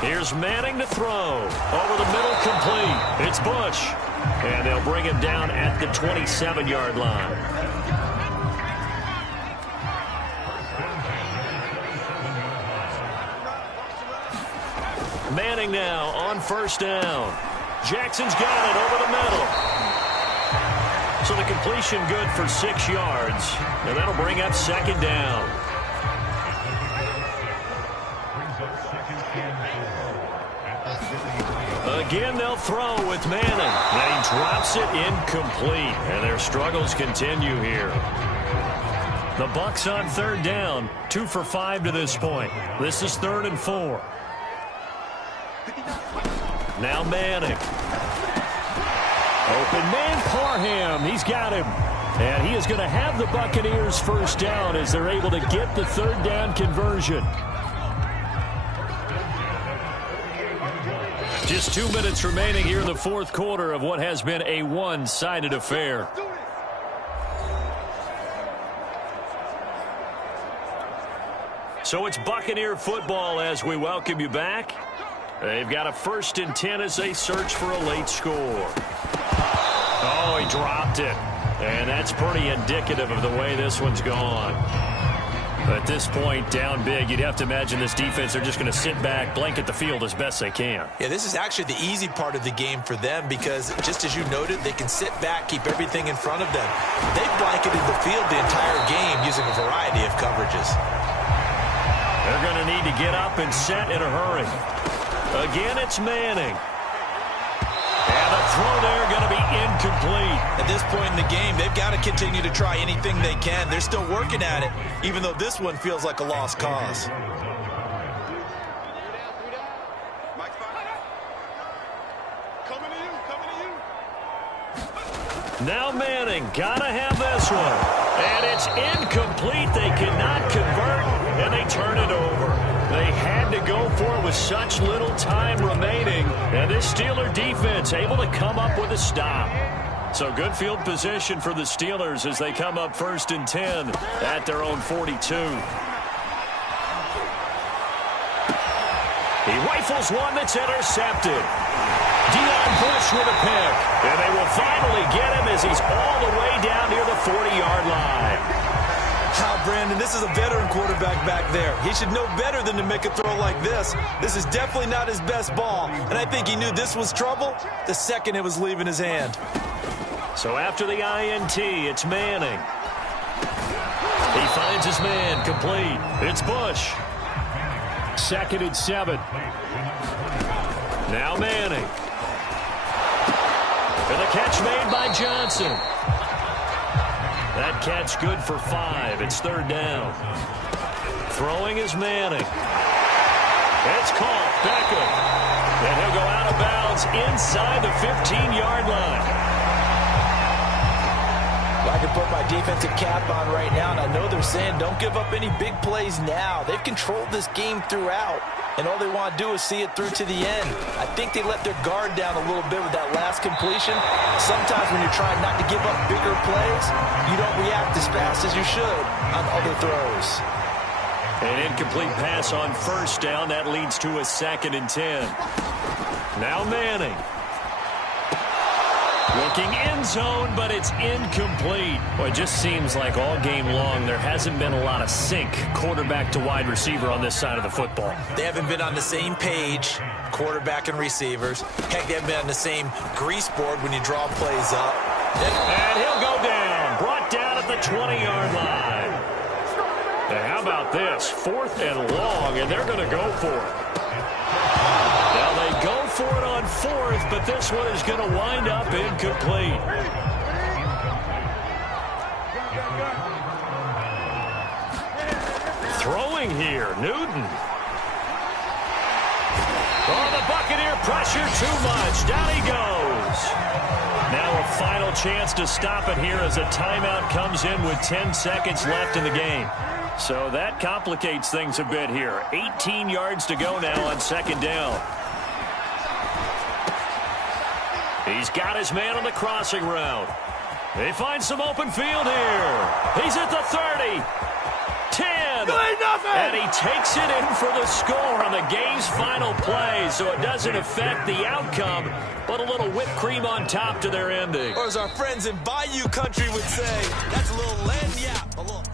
Here's Manning to throw. Over the middle, complete. It's Bush. And they'll bring him down at the 27-yard line. Manning now on first down. Jackson's got it over the middle. So the completion good for 6 yards. And that'll bring up second down. Again, they'll throw with Manning. And he drops it incomplete. And their struggles continue here. The Bucs on third down. 2 for 5 to this point. This is 3rd and 4. Now Manning. Open man, Parham. He's got him. And he is going to have the Buccaneers first down as they're able to get the 3rd down conversion. Just 2 minutes remaining here in the 4th quarter of what has been a one-sided affair. So it's Buccaneer football as we welcome you back. They've got a 1st and 10 as they search for a late score. Oh, he dropped it. And that's pretty indicative of the way this one's gone. At this point, down big, you'd have to imagine this defense are just going to sit back, blanket the field as best they can. Yeah, this is actually the easy part of the game for them because, just as you noted, they can sit back, keep everything in front of them. They've blanketed the field the entire game using a variety of coverages. They're going to need to get up and set in a hurry. Again, it's Manning. And the throw there going to be incomplete. At this point in the game, they've got to continue to try anything they can. They're still working at it, even though this one feels like a lost cause. Now Manning, gotta have this one. And it's incomplete. They cannot convert, and they turn it over. They had to go for it with such little time remaining. And this Steeler defense able to come up with a stop. So good field position for the Steelers as they come up 1st and 10 at their own 42. He rifles one that's intercepted. Deion Bush with a pick. And they will finally get him as he's all the way down near the 40-yard line. How, Brandon, this is a veteran quarterback back there. He should know better than to make a throw like this. This is definitely not his best ball. And I think he knew this was trouble the second it was leaving his hand. So after the INT, it's Manning. He finds his man complete. It's Bush. 2nd and 7. Now Manning. And the catch made by Johnson. That catch good for 5. It's 3rd down. Throwing is Manning. It's caught. Beckham. And he'll go out of bounds inside the 15-yard line. I can put my defensive cap on right now, and I know they're saying don't give up any big plays now. They've controlled this game throughout, and all they want to do is see it through to the end. I think they let their guard down a little bit with that last completion. Sometimes when you're trying not to give up bigger plays, you don't react as fast as you should on other throws. An incomplete pass on 1st down. That leads to a 2nd and 10. Now Manning. Looking end zone, but it's incomplete. Well, it just seems like all game long there hasn't been a lot of sync quarterback to wide receiver on this side of the football. They haven't been on the same page, quarterback and receivers. Heck, they haven't been on the same grease board when you draw plays up. And he'll go down. Brought down at the 20-yard line. And how about this? 4th and long, and they're going to go for it. Now they go for it on 4th, but this one is going to wind up incomplete. Throwing here, Newton. Oh, the Buccaneer pressure too much. Down he goes. Now a final chance to stop it here as a timeout comes in with 10 seconds left in the game. So that complicates things a bit here. 18 yards to go now on 2nd down. He's got his man on the crossing route. They find some open field here. He's at the 30. 10. And he takes it in for the score on the game's final play. So it doesn't affect the outcome, but a little whipped cream on top to their ending. Or as our friends in Bayou Country would say, that's a little lagniappe, a little